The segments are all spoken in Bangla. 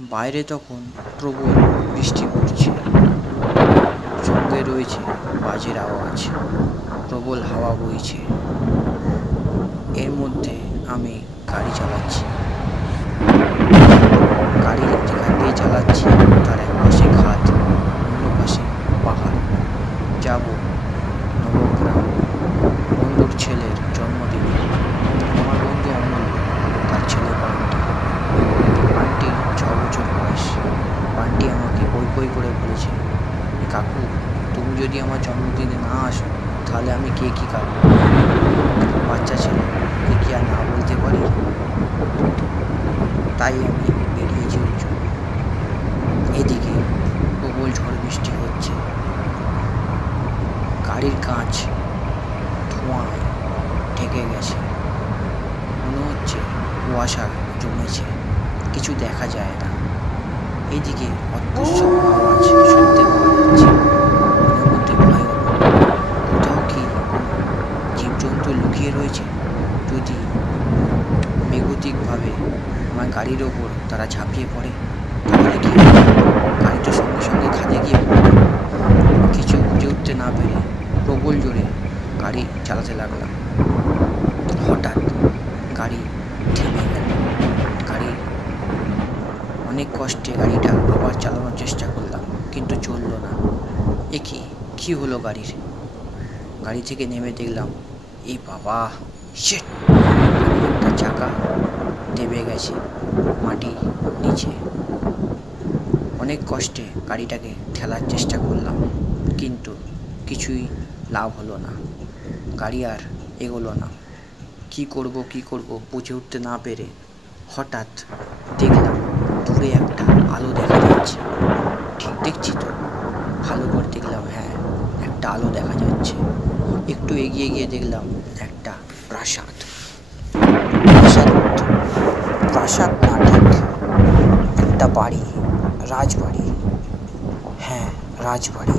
বাইরে তখন প্রবল বৃষ্টি পড়ছে, সঙ্গে রয়েছে বাজের আওয়াজ, প্রবল হাওয়া বইছে। এর মধ্যে আমি গাড়ি চালাচ্ছি। গাড়ি যেখান দিয়ে চালাচ্ছি তার এক পাশে খাদ, অন্য পাশে পাহাড়। যাব নবগ্রাম, বন্ধুর ছেলের জন্মদিনে। আমার বন্ধু অমল, তার ছেলে বান্টি। বান্টির 6 বছর বয়স। বান্টি আমাকে বই করে বলেছে, কাকু তুমি যদি আমার জন্মদিনে না আসো তাহলে আমি কেকই কাটবো। বাচ্চা ছেলে, ওকে কি আর না বলতে পারি? তাই আমি বেরিয়েছি ওর জন্য। এদিকে প্রবল ঝড় বৃষ্টি হচ্ছে। গাড়ির কাঁচ ধোঁয়ায় ঢেকে গেছে, মনে হচ্ছে কুয়াশা জমেছে, কিছু দেখা যায় না। এইদিকে অদৃশ্য আওয়াজ শুনতে পাওয়া যাচ্ছে। মনের মধ্যে ভয় হলো, কোথাও কি জীবজন্তু লুকিয়ে রয়েছে? যদি বেগতিকভাবে আমার গাড়ির ওপর তারা ঝাঁপিয়ে পড়ে তাহলে কি হবে? গাড়িটা সঙ্গে সঙ্গে খাদে গিয়ে পড়বে। কিছু বুঝে উঠতে না পেরে প্রবল জোরে গাড়ি চালাতে লাগলাম। হঠাৎ গাড়ি থেমে গেল। অনেক কষ্টে গাড়িটা আবার চালানোর চেষ্টা করলাম, কিন্তু চললো না। কি হলো গাড়ির? গাড়ি থেকে নেমে দেখলাম, এই বাবা, শিট! একটা চাকা দেবে গেছে মাটি নিচে। অনেক কষ্টে গাড়িটাকে ঠেলার চেষ্টা করলাম, কিন্তু কিছুই লাভ হলো না। গাড়ি আর এগোলো না। কি করব বুঝে উঠতে না পেরে হঠাৎ দেখলাম দূরে একটা আলো দেখা যাচ্ছে। ঠিক দেখছি তো? ভালো করে দেখলাম, হ্যাঁ, একটা আলো দেখা যাচ্ছে। একটু এগিয়ে গিয়ে দেখলাম একটা প্রাসাদ। প্রাসাদ না, ঠিক একটা বাড়ি, রাজবাড়ি। হ্যাঁ, রাজবাড়ি,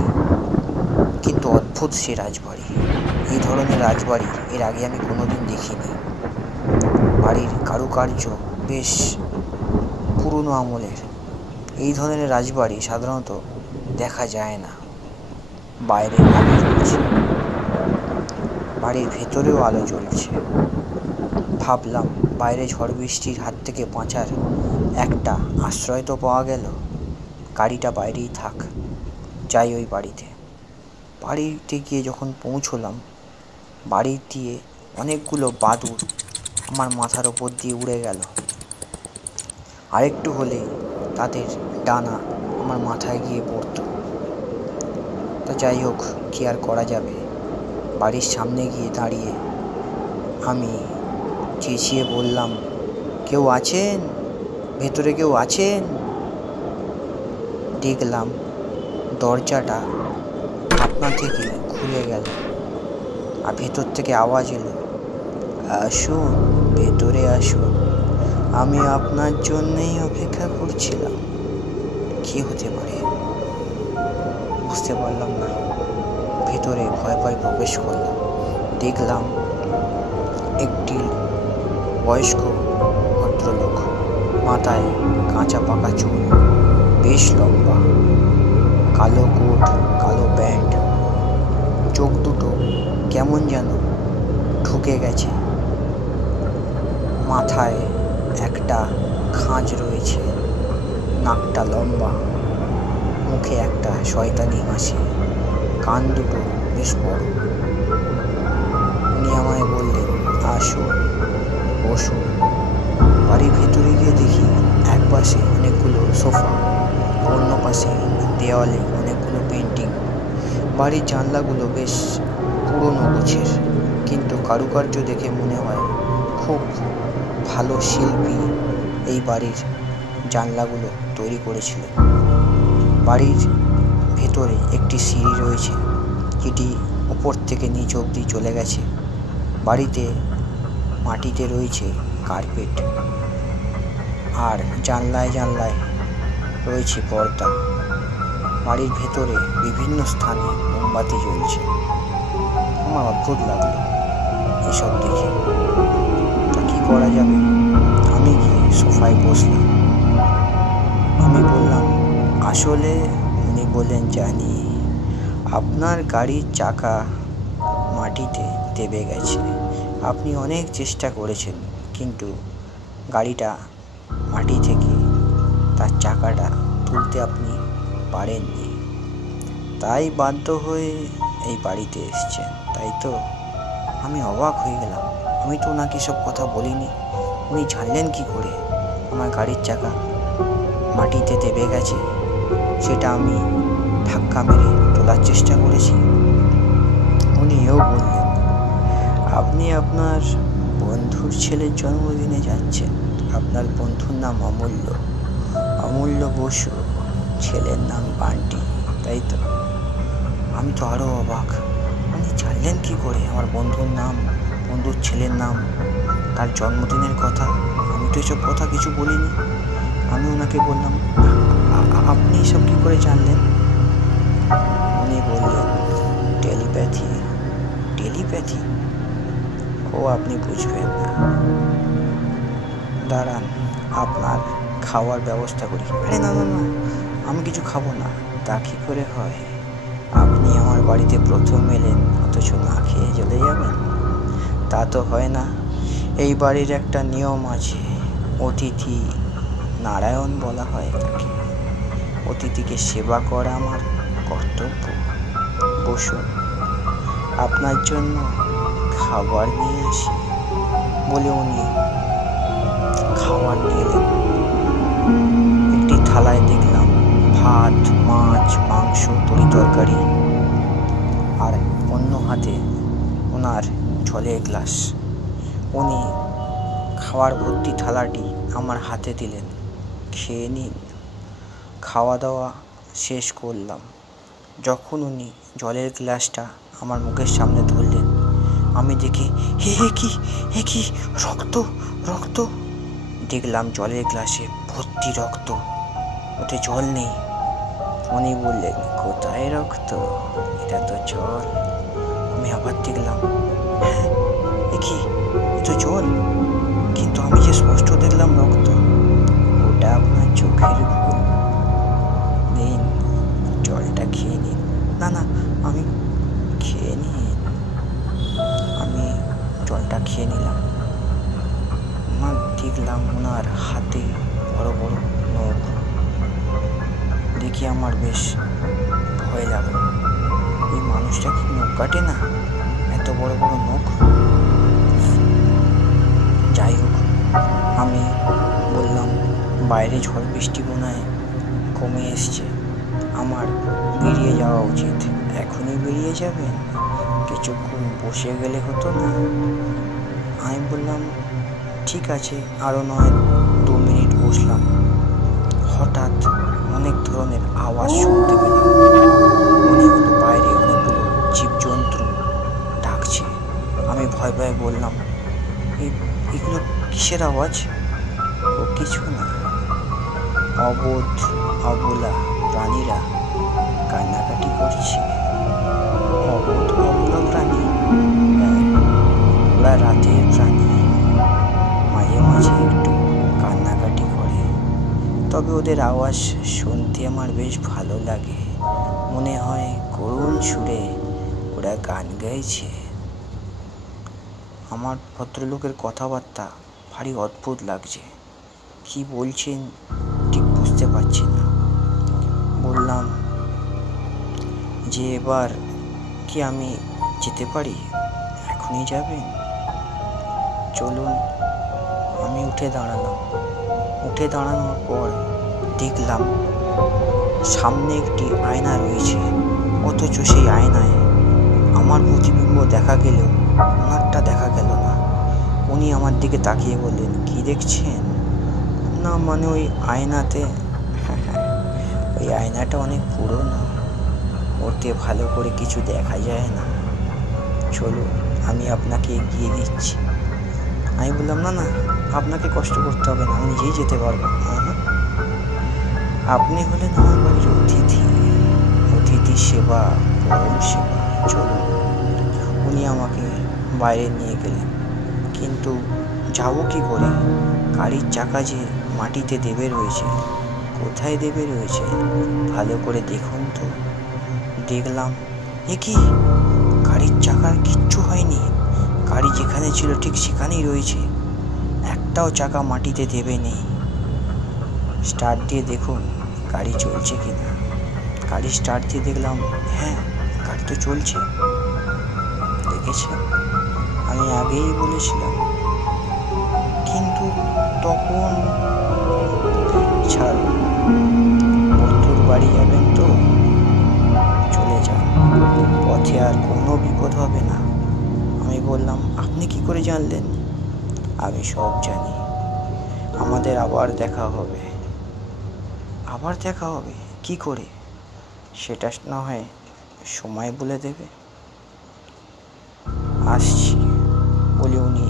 কিন্তু অদ্ভুত সে রাজবাড়ি। এই ধরনের রাজবাড়ি এর আগে আমি কোনোদিন দেখিনি। বাড়ির কারুকার্য বেশ পুরনো আমলের। এই ধরনের রাজবাড়ি সাধারণত দেখা যায় না। বাইরে আলো জ্বলছে, বাড়ির ভেতরেও আলো জ্বলছে। ভাবলাম বাইরে ঝড় বৃষ্টির হাত থেকে বাঁচার একটা আশ্রয় তো পাওয়া গেল। গাড়িটা বাইরেই থাক, যাই ওই বাড়িতে। বাড়িতে গিয়ে যখন পৌঁছলাম, বাড়ি দিয়ে অনেকগুলো বাদুড় আমার মাথার ওপর দিয়ে উড়ে গেল। আরেকটু হলে তাদের ডানা আমার মাথায় গিয়ে পড়ত। তা যাই হোক, কি আর করা যাবে। বাড়ির সামনে গিয়ে দাঁড়িয়ে আমি চেঁচিয়ে বললাম, কেউ আছেন? ভেতরে কেউ আছেন? দেখলাম দরজাটা আপনা থেকে খুলে গেল, আর ভেতর থেকে আওয়াজ এলো, আসুন, ভেতরে আসুন, আমি আপনার জন্যই অপেক্ষা করছিলাম। কি হতে পারে বুঝতে পারলাম না। ভেতরে ভয় প্রবেশ করলাম। দেখলাম একটি বয়স্ক ভদ্রলোক, মাথায় কাঁচা পাকা চুল, বেশ লম্বা, কালো কোট, কালো প্যান্ট, চোখ দুটো কেমন যেন ঢুকে গেছে, মাথায় একটা খাঁজ রয়েছে, নাকটা লম্বা, মুখে একটা শয়তানি হাসি, কান দুটো বেশ বড়। উনি আমায় বললেন, আসুন, বসুন। বাড়ির ভেতরে গিয়ে দেখি এক পাশে অনেকগুলো সোফা, অন্য পাশে দেওয়ালে অনেকগুলো পেন্টিং। বাড়ির জানলাগুলো বেশ পুরনো গোছের, কিন্তু কারুকার্য দেখে মনে হয় খুব ভালো শিল্পী এই বাড়ির জানলাগুলো তৈরি করেছিল। বাড়ির ভেতরে একটি সিঁড়ি রয়েছে, যেটি উপর থেকে নিচ অবধি চলে গেছে। বাড়িতে মাটিতে রয়েছে কার্পেট, আর জানলায় রয়েছে পর্দা। বাড়ির ভেতরে বিভিন্ন স্থানে মোমবাতি জ্বলছে। আমার অদ্ভুত লাগলো এসব দেখে। তা কি করা যাবে, আমি গিয়ে সোফায় বসলাম। আসলে উনি বললেন, জানি আপনার গাড়ির চাকা মাটিতে দেবে গেছে। আপনি অনেক চেষ্টা করেছেন, কিন্তু গাড়িটা মাটি থেকে তার চাকাটা তুলতে আপনি পারেননি, তাই বাধ্য হয়ে এই বাড়িতে এসেছেন, তাই তো? আমি অবাক হয়ে গেলাম। আমি তো ওনাকে সব কথা বলিনি। উনি জানলেন কি করে আমার গাড়ির চাকা মাটিতে দেবে গেছে? সেটা আমি ধাক্কা মেরে তোলার চেষ্টা করেছি। উনি এও বললেন, আপনি আপনার বন্ধুর ছেলের জন্মদিনে যাচ্ছেন। আপনার বন্ধুর নাম অমূল্য বসু, ছেলের নাম বান্টি, তাই তো? আমি তো আরও অবাক। উনি জানলেন কি করে আমার বন্ধুর ছেলের নাম, তার জন্মদিনের কথা? আমি তো এসব কথা কিছু বলিনি। আমি ওনাকে বললাম, আপনি এসব কী করে জানলেন? উনি বললেন, টেলিপ্যাথি। ও আপনি বুঝবেন না, দাঁড়ান আপনার খাওয়ার ব্যবস্থা করি। আরে না, আমি কিছু খাবো না। তা কী করে হয়? আপনি আমার বাড়িতে প্রথম এলেন, অথচ না খেয়ে চলে যাবেন? তা তো হয় না। এই বাড়ির একটা নিয়ম আছে, অতিথি নারায়ণ বলা হয় তাকে। অতিথিকে সেবা করা আমার কর্তব্য। বসুন, আপনার জন্য খাবার নিয়ে আসি। বলে উনি খাবার নিয়ে এলেন। একটি থালায় দেখলাম ভাত, মাছ, মাংস, তরকারি, আর অন্য হাতে ওনার জলের গ্লাস। উনি খাবার ভর্তি থালাটি আমার হাতে দিলেন, খেয়ে নিন। খাওয়া দাওয়া শেষ করলাম। যখন উনি জলের গ্লাসটা আমার মুখের সামনে ধরলেন, আমি দেখি হে কি রক্ত। দেখলাম জলের গ্লাসে ভর্তি রক্ত, ওতে জল নেই। উনি বললেন, কোথায় রক্ত? এটা তো জল। আমি আবার দেখলাম, হ্যাঁ, এ তো জল, কিন্তু আমি যে স্পষ্ট দেখলাম রক্ত। ওটা আপনার চোখের ভুল। নিন, জলটা খেয়ে নিন। না, আমি খেয়ে নিন। আমি জলটা খেয়ে নিলাম। দেখলাম ওনার হাতে বড় বড় নখ। দেখি আমার বেশ ভয় লাগলো। এই মানুষটা কি নখ কাটে না? এত বড় বড় নখ। যাই হোক, আমি বললাম, বাইরে ঝড় বৃষ্টি মনে হয় কমে এসছে, আমার বেরিয়ে যাওয়া উচিত। এখনই বেরিয়ে যাবেন? কিছুক্ষণ বসে গেলে হতো না? আমি বললাম, ঠিক আছে, আরও নয় 2 মিনিট বসলাম। হঠাৎ অনেক ধরনের আওয়াজ শুনতে পেলাম। মনে হলো বাইরে অনেকগুলো জীবজন্তু ডাকছে। আমি ভয় বললাম, এগুলো কিসের আওয়াজ? ও কিছু না, অবলা প্রাণীরা কান্নাকাটি করছে। অবলা প্রাণী? হ্যাঁ, ওরা রাতের প্রাণী, মাঝে মাঝে একটু কান্নাকাটি করে। তবে ওদের আওয়াজ শুনতে আমার বেশ ভালো লাগে। মনে হয় করুণ সুরে ওরা গান গাইছে। আমার ভদ্রলোকের কথাবার্তা ভারী অদ্ভুত লাগছে। কি বলছেন ঠিক বুঝতে পারছি না। বললাম যে, এবার কি আমি যেতে পারি? এখনই যাবেন? চলুন। আমি উঠে দাঁড়ানোর পর দেখলাম সামনে একটি আয়না রয়েছে, অথচ সেই আয়নায় আমার প্রতিবিম্ব দেখা গেলেও ওনারটা দেখা গেল না। উনি আমার দিকে তাকিয়ে বললেন, কি দেখছেন? না, মানে ওই আয়নাতে। ওই আয়নাটা অনেক পুরনো, ওতে ভালো করে কিছু দেখা যায় না। চলুন, আমি আপনাকে এগিয়ে দিচ্ছি। আমি বললাম, না, আপনাকে কষ্ট করতে হবে না, আমি নিজেই যেতে পারবো। আপনি হলেন আমার বাড়ির অতিথি সেবা, পরম সেবা। চলুন। উনি আমাকে বাইরে নিয়ে গেলেন, কিন্তু যাবো কি করে? গাড়ির চাকা যে মাটিতে দেবে রয়েছে, কোথায় দেবে রয়েছে, ভালো করে দেখুন তো। দেখলাম এ কি, গাড়ির চাকার কিচ্ছু হয়নি, গাড়ি যেখানে ছিল ঠিক সেখানেই রয়েছে, একটাও চাকা মাটিতে দেবে নেই। স্টার্ট দিয়ে দেখুন গাড়ি চলছে কিনা। গাড়ি স্টার্ট দিয়ে দেখলাম হ্যাঁ, গাড়ি তো চলছে। দেখেছেন, আমি আগেই বলেছিলাম। কিন্তু তখন ছাড়, বন্ধুর বাড়ি যাবেন তো চলে যান, পথে আর কোনো বিপদ হবে না। আমি বললাম আপনি কি করে জানলেন? আমি সব জানি, আমাদের আবার দেখা হবে। আবার দেখা হবে কি করে, সেটা না হয় সময় বলে দেবে। আসছি বলে উনি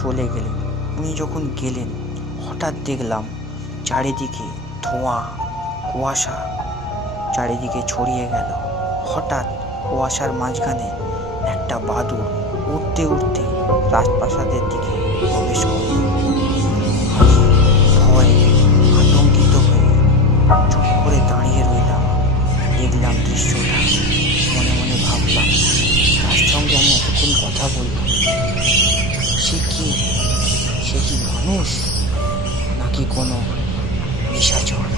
চলে গেলেন। উনি যখন গেলেন, হঠাৎ দেখলাম চারিদিকে ধোঁয়া, কুয়াশা চারিদিকে ছড়িয়ে গেল। হঠাৎ কুয়াশার মাঝখানে একটা বাদুড় উড়তে উড়তে রাজপ্রাসাদের দিকে প্রবেশ করল। আমি ভয়ে আতঙ্কিত হয়ে চুপ করে দাঁড়িয়ে রইলাম। দেখলাম দৃশ্যটা, মনে মনে ভাবলাম তার সঙ্গে আমি এতক্ষণ কথা বললাম, সে কি মানুষ নাকি কোনো নিশাচর?